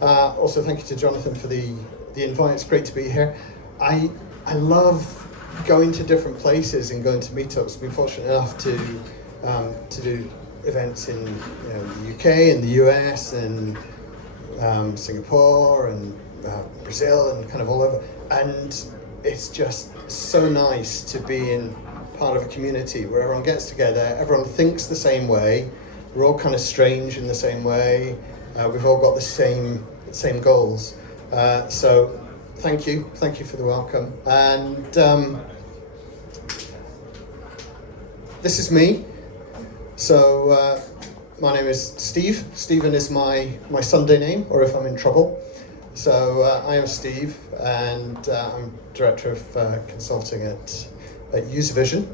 Also, thank you to Jonathan for the invite. It's great to be here. I love going to different places and going to meetups. I've been fortunate enough to do events in the UK and the US and Singapore and Brazil and kind of all over. And it's just so nice to be in part of a community where everyone gets together, everyone thinks the same way, we're all kind of strange in the same way, we've all got the same goals. So thank you for the welcome. And this is me. So my name is Steve. Stephen is my Sunday name, or if I'm in trouble. So I am Steve, and I'm Director of Consulting at UserVision.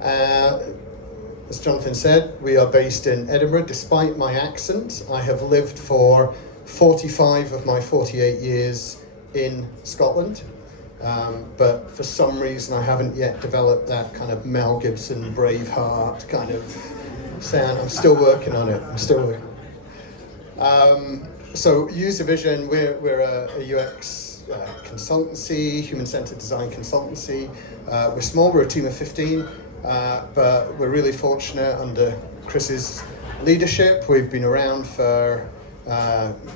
As Jonathan said, we are based in Edinburgh. Despite my accent, I have lived for 45 of my 48 years in Scotland. But for some reason, I haven't yet developed that kind of Mel Gibson, Braveheart kind of sound. I'm still working on it. So UserVision, we're a UX consultancy, human-centered design consultancy. We're small, we're a team of 15, but we're really fortunate under Chris's leadership. We've been around for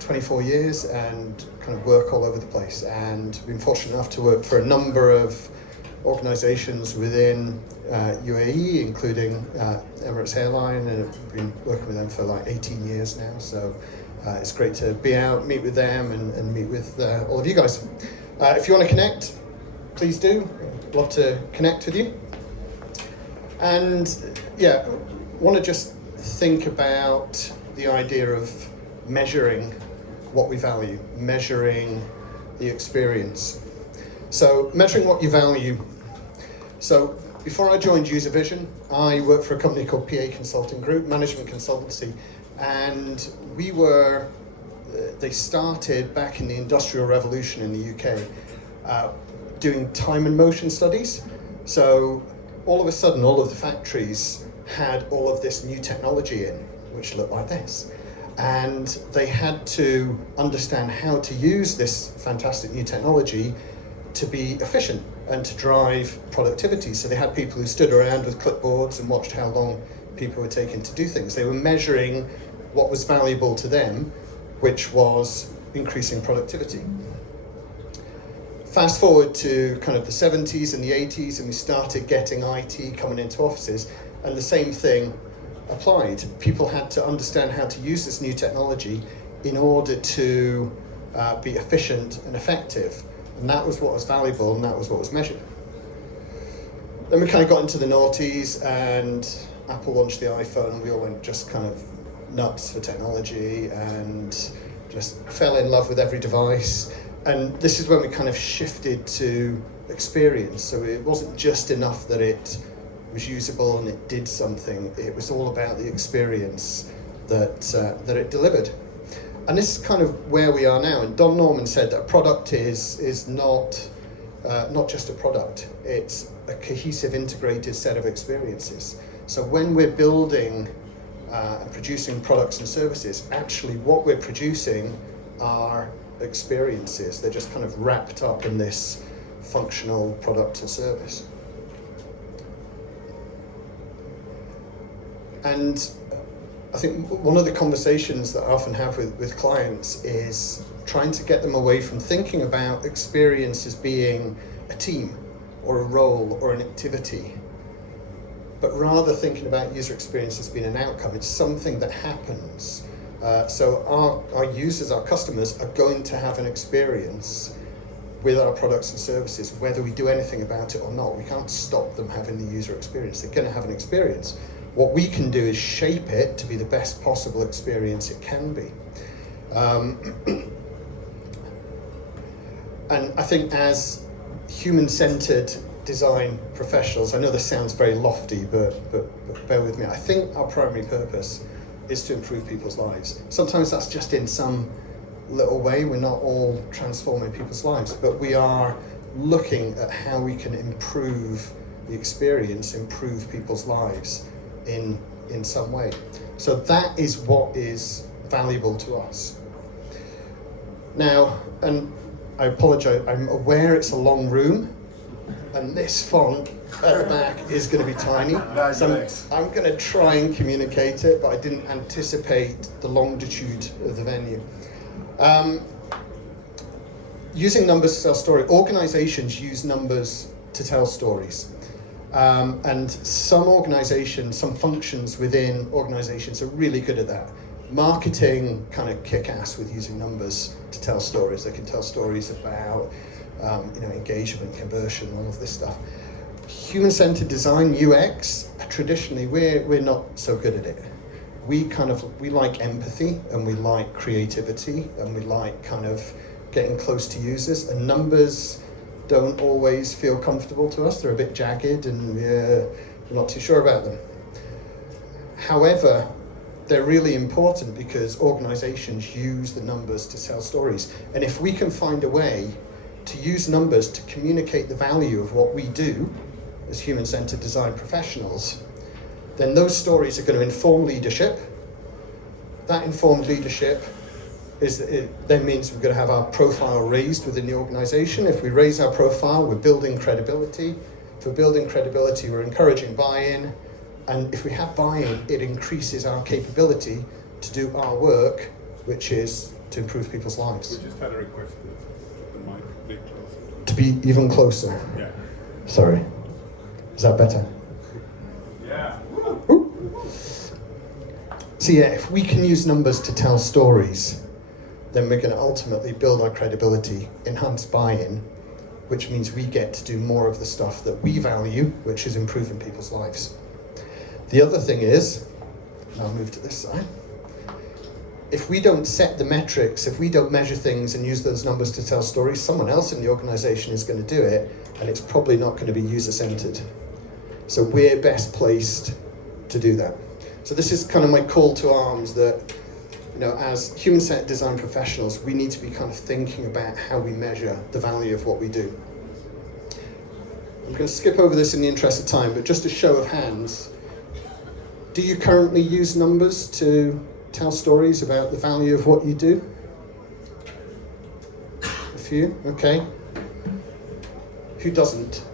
24 years and kind of work all over the place. And been fortunate enough to work for a number of organizations within UAE, including Emirates Airlines, and I've been working with them for like 18 years now. So it's great to be out, meet with them, and meet with all of you guys. If you want to connect, please do. I'd love to connect with you. And yeah, want to just think about the idea of measuring what we value, measuring the experience. So measuring what you value. So before I joined UserVision, I worked for a company called PA Consulting Group, management consultancy, and they started back in the Industrial Revolution in the UK, doing time and motion studies. So all of a sudden, all of the factories had all of this new technology in, which looked like this. And they had to understand how to use this fantastic new technology to be efficient and to drive productivity. So they had people who stood around with clipboards and watched how long people were taking to do things. They were measuring what was valuable to them, which was increasing productivity. Fast forward to kind of the 70s and the 80s, and we started getting IT coming into offices, and the same thing applied. People had to understand how to use this new technology in order to be efficient and effective. And that was what was valuable, and that was what was measured. Then we kind of got into the noughties, and Apple launched the iPhone, and we all went just kind of nuts for technology and just fell in love with every device. And this is when we kind of shifted to experience. So it wasn't just enough that it was usable and it did something. It was all about the experience that it delivered. And this is kind of where we are now. And Don Norman said that a product is not just a product. It's a cohesive, integrated set of experiences. So when we're building and producing products and services, actually what we're producing are experiences. They're just kind of wrapped up in this functional product or service. And I think one of the conversations that I often have with clients is trying to get them away from thinking about experience as being a team or a role or an activity, but rather thinking about user experience as being an outcome. It's something that happens. So our users, our customers, are going to have an experience with our products and services, whether we do anything about it or not. We can't stop them having the user experience. They're going to have an experience. What we can do is shape it to be the best possible experience it can be. And I think as human-centered design professionals, I know this sounds very lofty, but bear with me. I think our primary purpose is to improve people's lives. Sometimes that's just in some little way. We're not all transforming people's lives, but we are looking at how we can improve the experience, improve people's lives in some way. So that is what is valuable to us. Now, and I apologise, I'm aware it's a long room, and this font at the back is going to be tiny. So I'm going to try and communicate it, but I didn't anticipate the longitude of the venue. Using numbers to tell stories. Organisations use numbers to tell stories. And some organisations, some functions within organisations are really good at that. Marketing kind of kick-ass with using numbers to tell stories. They can tell stories about engagement, conversion, all of this stuff. Human-centered design, UX, traditionally we're not so good at it. We like empathy, and we like creativity, and we like kind of getting close to users, and numbers don't always feel comfortable to us. They're a bit jagged, and we're not too sure about them. However, they're really important because organizations use the numbers to tell stories. And if we can find a way to use numbers to communicate the value of what we do as human-centered design professionals, then those stories are going to inform leadership. That informed leadership then means we're going to have our profile raised within the organization. If we raise our profile, we're building credibility. If we're building credibility, we're encouraging buy-in. And if we have buy-in, it increases our capability to do our work, which is to improve people's lives. We just had a request to the mic a bit closer. To be even closer? Yeah. Sorry. Is that better? Yeah. So yeah, if we can use numbers to tell stories, then we're going to ultimately build our credibility, enhance buy-in, which means we get to do more of the stuff that we value, which is improving people's lives. The other thing is, and I'll move to this side, if we don't set the metrics, if we don't measure things and use those numbers to tell stories, someone else in the organization is going to do it, and it's probably not going to be user-centered. So we're best placed to do that. So this is kind of my call to arms that, as human-centered design professionals, we need to be kind of thinking about how we measure the value of what we do. I'm going to skip over this in the interest of time, but just a show of hands. Do you currently use numbers to tell stories about the value of what you do? A few, okay. Who doesn't?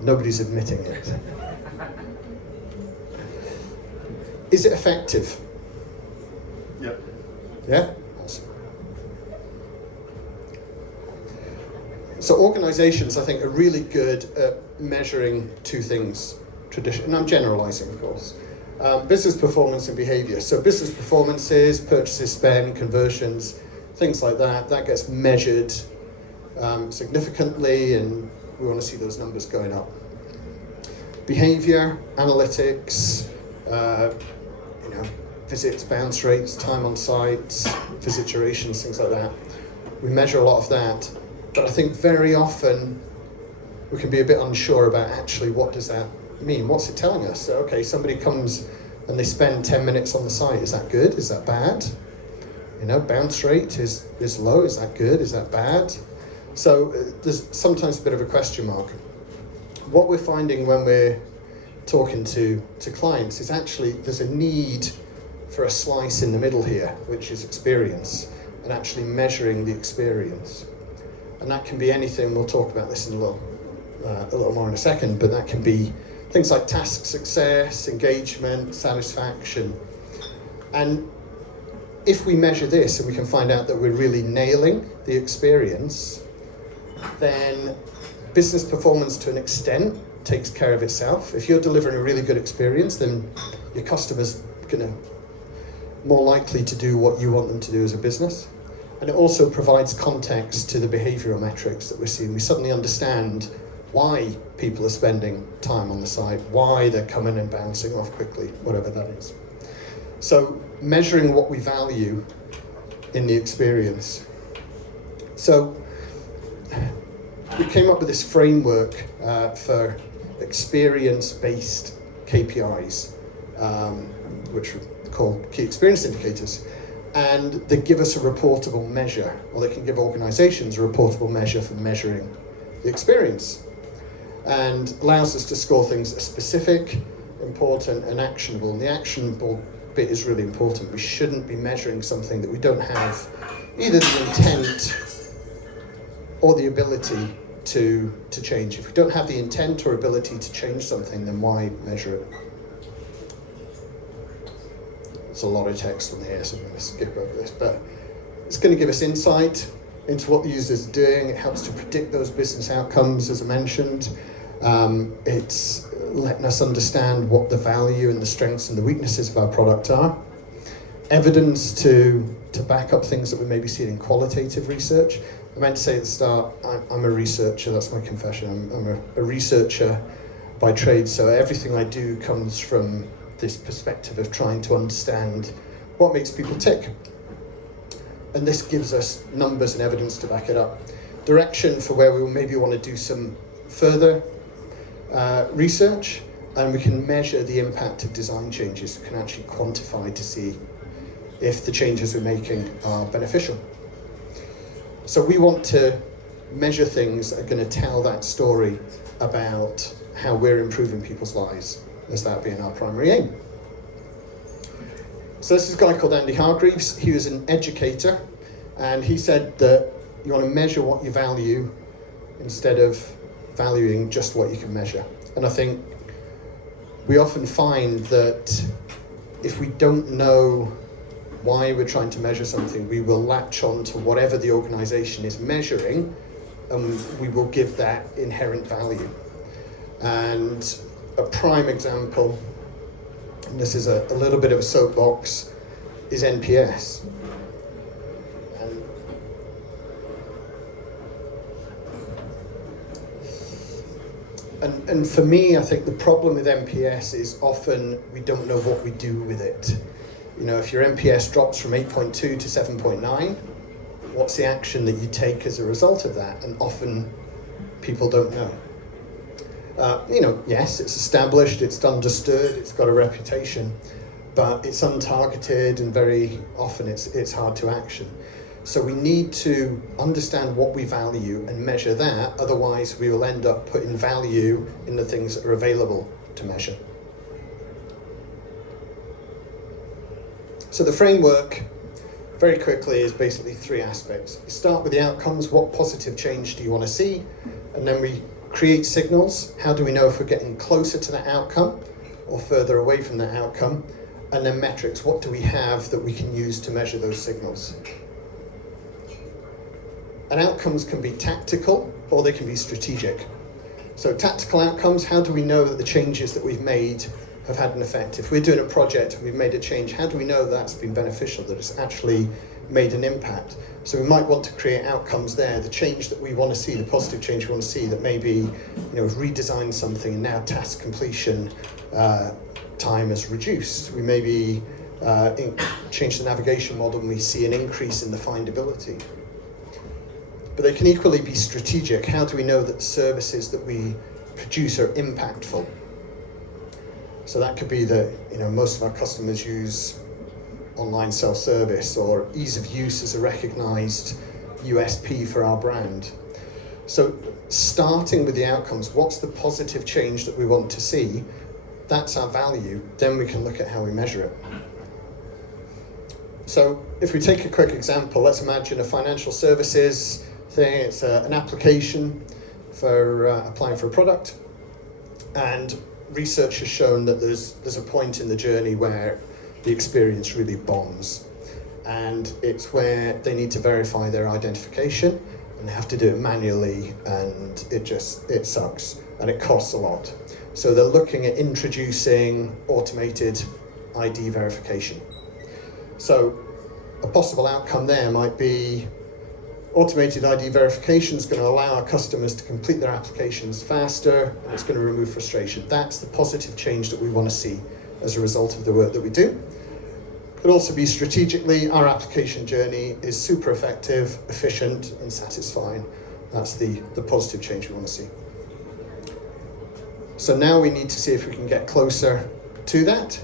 Nobody's admitting it. Is it effective? Yep. Yeah? Awesome. So organizations, I think, are really good at measuring two things, and I'm generalizing, of course. Business performance and behavior. So business performances, purchases, spend, conversions, things like that, that gets measured significantly, and we want to see those numbers going up. Behavior, analytics, visits, bounce rates, time on site, visit durations, things like that. We measure a lot of that, but I think very often we can be a bit unsure about actually what does that mean? What's it telling us? So, okay, somebody comes and they spend 10 minutes on the site. Is that good? Is that bad? Bounce rate is low. Is that good? Is that bad? So there's sometimes a bit of a question mark. What we're finding when we're talking to clients is actually there's a need for a slice in the middle here, which is experience, and actually measuring the experience. And that can be anything. We'll talk about this in a little more in a second, but that can be things like task success, engagement, satisfaction. And if we measure this and we can find out that we're really nailing the experience, then business performance to an extent takes care of itself. If you're delivering a really good experience, then your customer's going to more likely to do what you want them to do as a business. And it also provides context to the behavioural metrics that we're seeing. We suddenly understand why people are spending time on the site, why they're coming and bouncing off quickly, whatever that is. So measuring what we value in the experience. So we came up with this framework for experience-based KPIs, which are called Key Experience Indicators. And they give us a reportable measure, or they can give organizations a reportable measure for measuring the experience, and allows us to score things as specific, important, and actionable. And the actionable bit is really important. We shouldn't be measuring something that we don't have either the intent or the ability to change. If we don't have the intent or ability to change something, then why measure it? It's a lot of text on here, so I'm going to skip over this, but it's going to give us insight into what the users are doing. It helps to predict those business outcomes, as I mentioned. It's letting us understand what the value and the strengths and the weaknesses of our product are. Evidence to back up things that we may be seeing in qualitative research. I meant to say at the start, I'm a researcher, that's my confession. I'm a researcher by trade, so everything I do comes from this perspective of trying to understand what makes people tick. And this gives us numbers and evidence to back it up. Direction for where we maybe want to do some further research, and we can measure the impact of design changes. We can actually quantify to see if the changes we're making are beneficial. So we want to measure things that are going to tell that story about how we're improving people's lives, as that being our primary aim. So this is a guy called Andy Hargreaves. He was an educator, and he said that you want to measure what you value instead of valuing just what you can measure. And I think we often find that if we don't know why we're trying to measure something, we will latch on to whatever the organization is measuring, and we will give that inherent value. And a prime example, and this is a little bit of a soapbox, is NPS. And for me, I think the problem with NPS is often we don't know what we do with it. You know, if your NPS drops from 8.2 to 7.9, what's the action that you take as a result of that? And often people don't know. Yes, it's established, it's understood, it's got a reputation, but it's untargeted and very often it's hard to action. So we need to understand what we value and measure that, otherwise we will end up putting value in the things that are available to measure. So the framework, very quickly, is basically three aspects. We start with the outcomes, what positive change do you want to see? And then we create signals. How do we know if we're getting closer to that outcome or further away from that outcome? And then metrics, what do we have that we can use to measure those signals? And outcomes can be tactical or they can be strategic. So tactical outcomes, how do we know that the changes that we've made have had an effect? If we're doing a project and we've made a change, how do we know that's been beneficial, that it's actually made an impact? So we might want to create outcomes there, the change that we want to see, the positive change we want to see, that maybe we've redesigned something and now task completion time has reduced. We maybe change the navigation model and we see an increase in the findability. But they can equally be strategic. How do we know that the services that we produce are impactful? So that could be that most of our customers use online self-service, or ease of use as a recognized USP for our brand. So starting with the outcomes, what's the positive change that we want to see? That's our value. Then we can look at how we measure it. So if we take a quick example, let's imagine a financial services thing. It's an application for applying for a product, and research has shown that there's a point in the journey where the experience really bombs, and it's where they need to verify their identification and they have to do it manually, and it sucks and it costs a lot. So they're looking at introducing automated ID verification. So a possible outcome there might be automated ID verification is going to allow our customers to complete their applications faster, and it's going to remove frustration. That's the positive change that we want to see as a result of the work that we do. It could also be strategically, our application journey is super effective, efficient, and satisfying. That's the positive change we want to see. So now we need to see if we can get closer to that.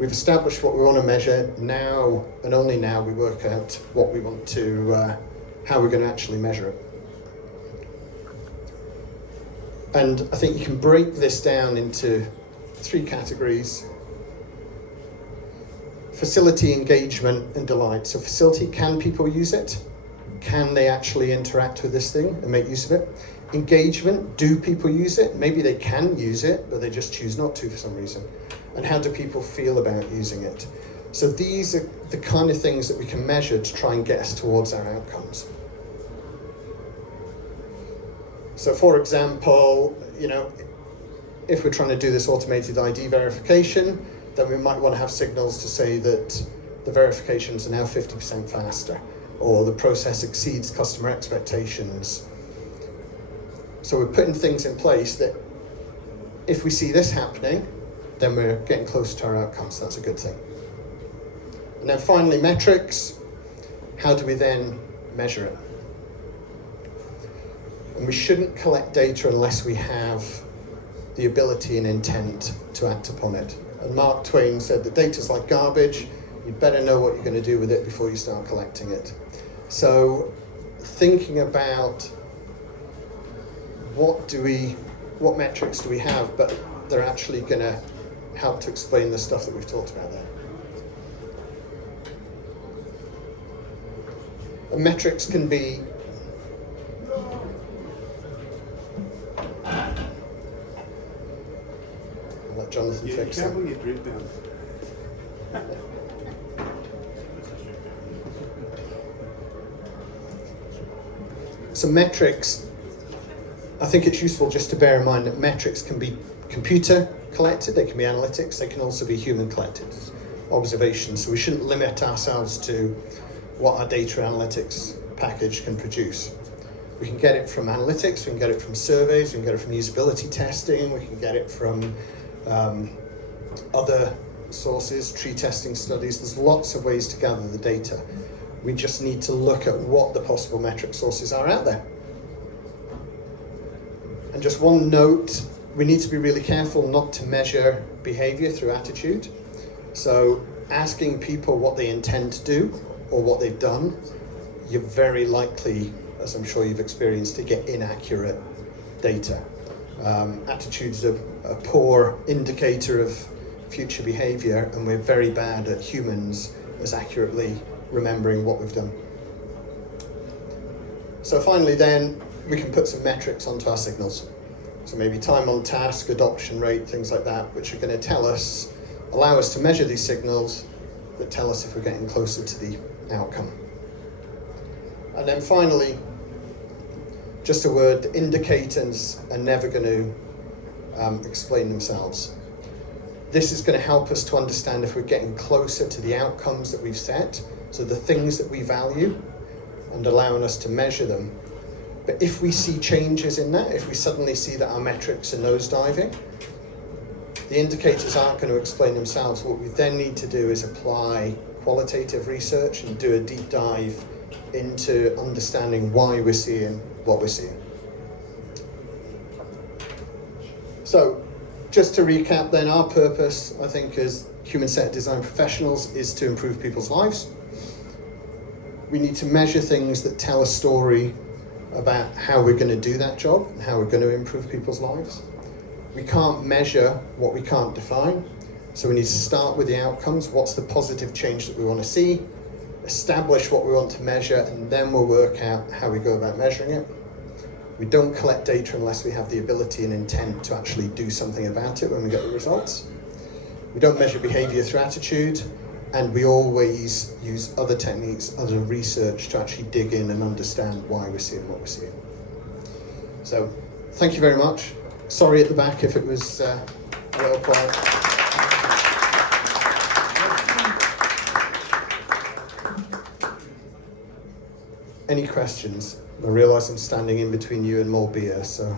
We've established what we want to measure. Now, and only now, we work out what we want to, how we're going to actually measure it. And I think you can break this down into three categories. facility engagement and delight. So facility, can people use it? Can they actually interact with this thing and make use of it? Engagement, do people use it? Maybe they can use it, but they just choose not to for some reason. And how do people feel about using it? So these are the kind of things that we can measure to try and get us towards our outcomes. So for example, if we're trying to do this automated ID verification, then we might want to have signals to say that the verifications are now 50% faster, or the process exceeds customer expectations. So we're putting things in place that if we see this happening, then we're getting closer to our outcomes. That's a good thing. And then finally, metrics. How do we then measure it? And we shouldn't collect data unless we have the ability and intent to act upon it. And Mark Twain said that data's like garbage. You'd better know what you're going to do with it before you start collecting it. So thinking about what metrics do we have, but they're actually going to help to explain the stuff that we've talked about there. And metrics can be I'll let Jonathan fix that. Careful, you drink down. So metrics, I think it's useful just to bear in mind that metrics can be computer collected, they can be analytics, they can also be human collected observations. So we shouldn't limit ourselves to what our data analytics package can produce. We can get it from analytics, we can get it from surveys, we can get it from usability testing, we can get it from other sources, tree testing studies. There's lots of ways to gather the data. We just need to look at what the possible metric sources are out there. And just one note, we need to be really careful not to measure behavior through attitude. So asking people what they intend to do or what they've done, you're very likely, as I'm sure you've experienced, to get inaccurate data. Attitude's a poor indicator of future behavior, and we're very bad at humans as accurately remembering what we've done. So finally then, we can put some metrics onto our signals. So maybe time on task, adoption rate, things like that, which are going to allow us to measure these signals that tell us if we're getting closer to the outcome. And then finally, just a word, the indicators are never going to explain themselves. This is going to help us to understand if we're getting closer to the outcomes that we've set, so the things that we value, and allowing us to measure them. But if we see changes in that, if we suddenly see that our metrics are nosediving, the indicators aren't going to explain themselves. What we then need to do is apply qualitative research and do a deep dive into understanding why we're seeing what we're seeing. So, just to recap then, our purpose, I think, as human-centered design professionals is to improve people's lives. We need to measure things that tell a story about how we're going to do that job and how we're going to improve people's lives. We can't measure what we can't define, so we need to start with the outcomes. What's the positive change that we want to see? Establish what we want to measure, and then we'll work out how we go about measuring it. We don't collect data unless we have the ability and intent to actually do something about it when we get the results. We don't measure behavior through attitude, and we always use other techniques, other research to actually dig in and understand why we're seeing what we're seeing. So, thank you very much. Sorry at the back if it was a little quiet. Any questions? I realise I'm standing in between you and more beer, so.